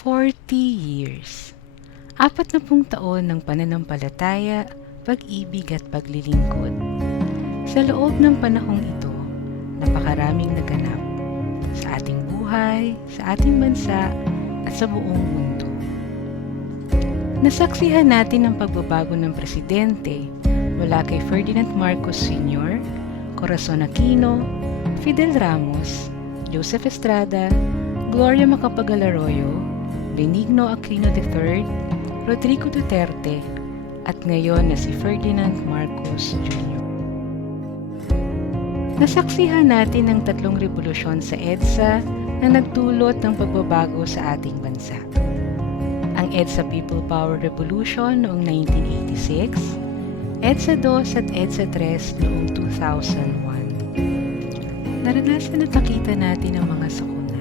40 years. 40 taon ng pananampalataya, pag-ibig at paglilingkod. Sa loob ng panahong ito, napakaraming naganap sa ating buhay, sa ating bansa, at sa buong mundo. Nasaksihan natin ang pagbabago ng presidente mula kay Ferdinand Marcos Sr., Corazon Aquino, Fidel Ramos, Joseph Estrada, Gloria Macapagal-Arroyo, Benigno Aquino III, Rodrigo Duterte, at ngayon na si Ferdinand Marcos Jr. Nasaksihan natin ang 3 revolusyon sa EDSA na nagdulot ng pagbabago sa ating bansa. Ang EDSA People Power Revolution noong 1986, EDSA II at EDSA III noong 2001. Naranasan at nakita natin ang mga sakuna.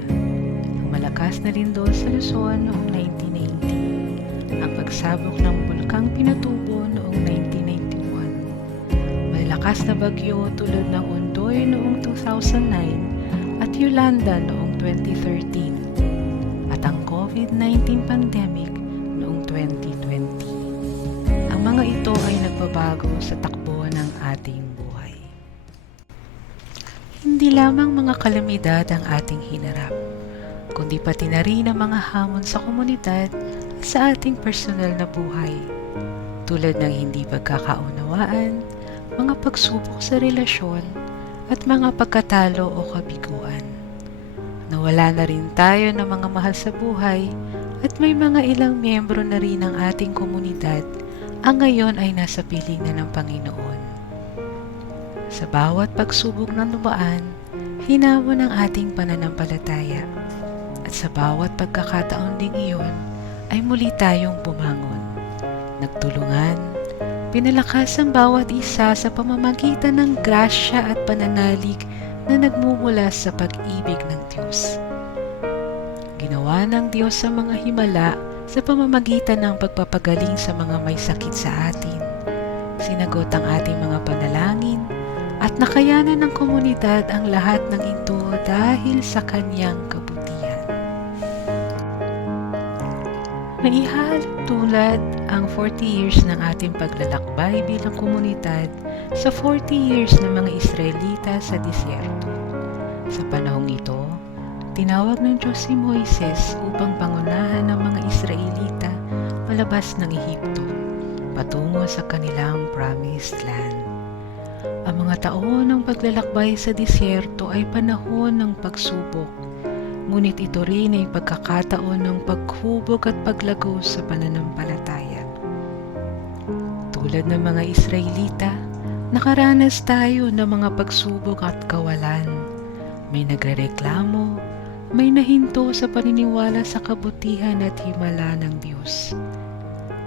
Ang malakas na lindol sa Luzon noong 1990. Ang pagsabog ng bulkang Pinatubo noong 1991. Malakas na bagyo tulad ng Ondoy noong 2009 at Yolanda noong 2013. At ang COVID-19 pandemic noong 2020. Ang mga ito ay nagbabago sa takbo ng ating buhay. Hindi lamang mga kalamidad ang ating hinarap, kundi pati na rin ang mga hamon sa komunidad at sa ating personal na buhay, tulad ng hindi pagkakaunawaan, mga pagsubok sa relasyon, at mga pagkatalo o kabiguan. Nawala na rin tayo ng mga mahal sa buhay at may mga ilang miyembro na rin ng ating komunidad ang ngayon ay nasa piling na ng Panginoon. Sa bawat pagsubok na dumaan, hinamon ang ating pananampalataya. At sa bawat pagkakataon ding iyon, ay muli tayong bumangon. Nagtulungan, pinalakas ang bawat isa sa pamamagitan ng grasya at pananalig na nagmumula sa pag-ibig ng Diyos. Ginawa ng Diyos sa mga himala sa pamamagitan ng pagpapagaling sa mga may sakit sa atin. Sinagot ang ating mga panalangin at nakayanan ng komunidad ang lahat ng ito dahil sa Kanyang kabutihan. Naihahalintulad ang 40 years ng ating paglalakbay bilang komunidad sa 40 years ng mga Israelita sa disyerto. Sa panahong ito, tinawag ng Diyos si Moises upang pangunahan ng mga Israelita palabas ng Ehipto, patungo sa kanilang promised land. Ang mga taon ng paglalakbay sa disyerto ay panahon ng pagsubok, ngunit ito rin ay pagkakataon ng paghubog at paglago sa pananampalataya. Tulad ng mga Israelita, nakaranas tayo ng mga pagsubok at kawalan. May nagrereklamo, may nahinto sa paniniwala sa kabutihan at himala ng Diyos.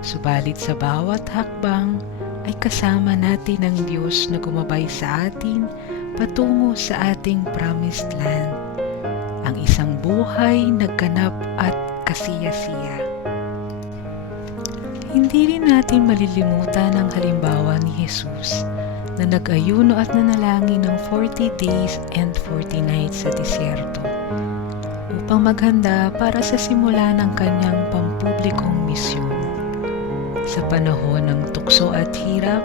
Subalit sa bawat hakbang ay kasama natin ang Diyos na gumabay sa atin patungo sa ating promised land. Ang isang buhay na ganap at kasiyasiya. Hindi rin natin malilimutan ang halimbawa ni Jesus na nag-ayuno at nanalangin ng 40 days and 40 nights sa disyerto upang maghanda para sa simula ng kanyang pampublikong misyon. Sa panahon ng tukso at hirap,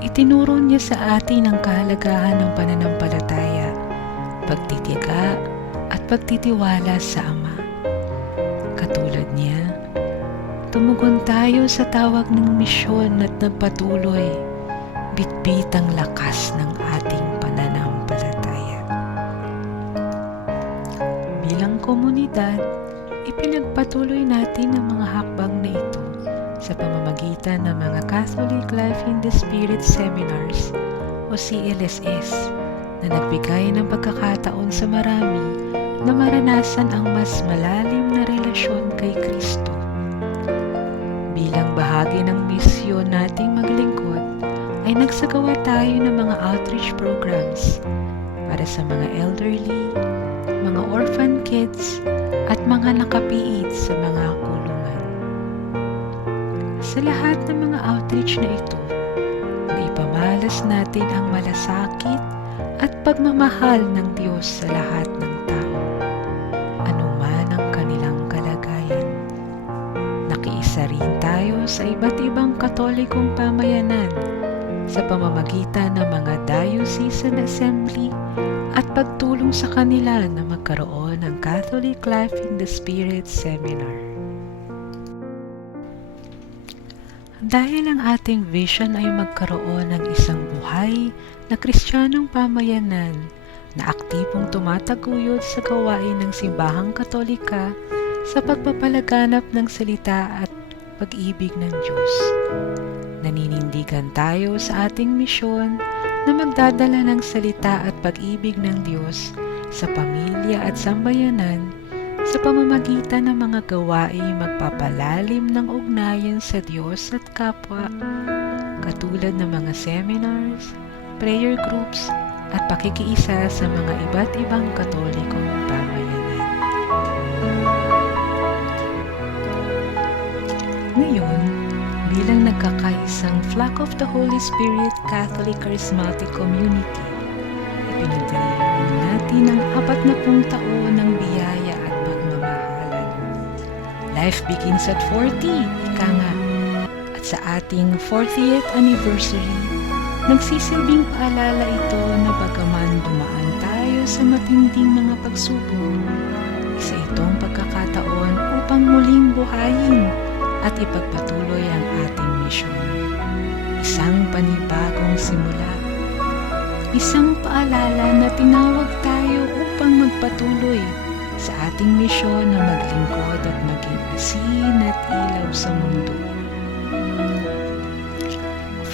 itinuro niya sa atin ang kahalagahan ng pananampalataya, pagtitiyaga at pagtitiwala sa Ama. Katulad niya, tumugon tayo sa tawag ng misyon at nagpatuloy, bitbit ang lakas ng ating pananampalataya. Bilang komunidad, ipinagpatuloy natin ang mga hakbang na ito sa pamamagitan ng mga Catholic Life in the Spirit Seminars o CLSS na nagbigay ng pagkakataon sa marami na maranasan ang mas malalim na relasyon kay Kristo. Bilang bahagi ng misyon nating maglingkod, ay nagsagawa tayo ng mga outreach programs para sa mga elderly, mga orphan kids, at mga nakapiit sa mga kulungan. Sa lahat ng mga outreach na ito, naipamalas natin ang malasakit at pagmamahal ng Diyos sa lahat ng tao, anuman ang kanilang kalagayan. tayo sa iba't ibang Katolikong pamayanan sa pamamagitan ng mga diocesan assembly at pagtulong sa kanila na magkaroon ng Catholic Life in the Spirit Seminar. Dahil ang ating vision ay magkaroon ng isang buhay na Kristiyanong pamayanan na aktibong tumataguyod sa gawain ng Simbahang Katolika sa pagpapalaganap ng salita at pag-ibig ng Diyos. Naninindigan tayo sa ating misyon na magdadala ng salita at pag-ibig ng Diyos sa pamilya at sambayanan sa pamamagitan ng mga gawaing magpapalalim ng ugnayan sa Diyos at kapwa, katulad ng mga seminars, prayer groups, at pakikiisa sa mga iba't ibang Katolikong pamayanan. Ngayon, bilang nagkakaisang Flock of the Holy Spirit Catholic Charismatic Community, ipinagdiriwang natin ang 40 taon ng biyaya at pagmamahalan. Life begins at 40, ika nga. At sa ating 40th anniversary, nagsisilbing paalala ito na bagaman dumaan tayo sa matinding mga pagsubok, isa itong pagkakataon upang muling buhayin at ipagpatuloy ang ating misyon. Isang panibagong simula. Isang paalala na tinawag tayo upang magpatuloy sa ating misyon na maglingkod at maging asin at ilaw sa mundo.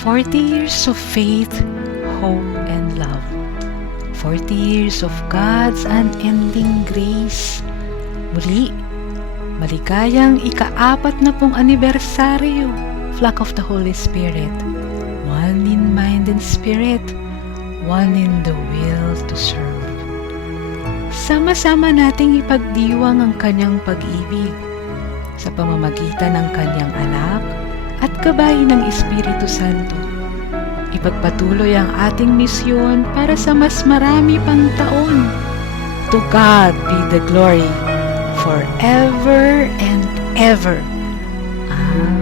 40 years of faith, hope, and love. 40 years of God's unending grace. Muli, maligayang ika-40 anibersaryo, Flock of the Holy Spirit. One in mind and spirit, one in the will to serve. Sama-sama nating ipagdiwang ang kanyang pag-ibig sa pamamagitan ng kanyang anak at gabay ng Espiritu Santo. Ipagpatuloy ang ating misyon para sa mas marami pang taon. To God be the glory forever and ever. Amen.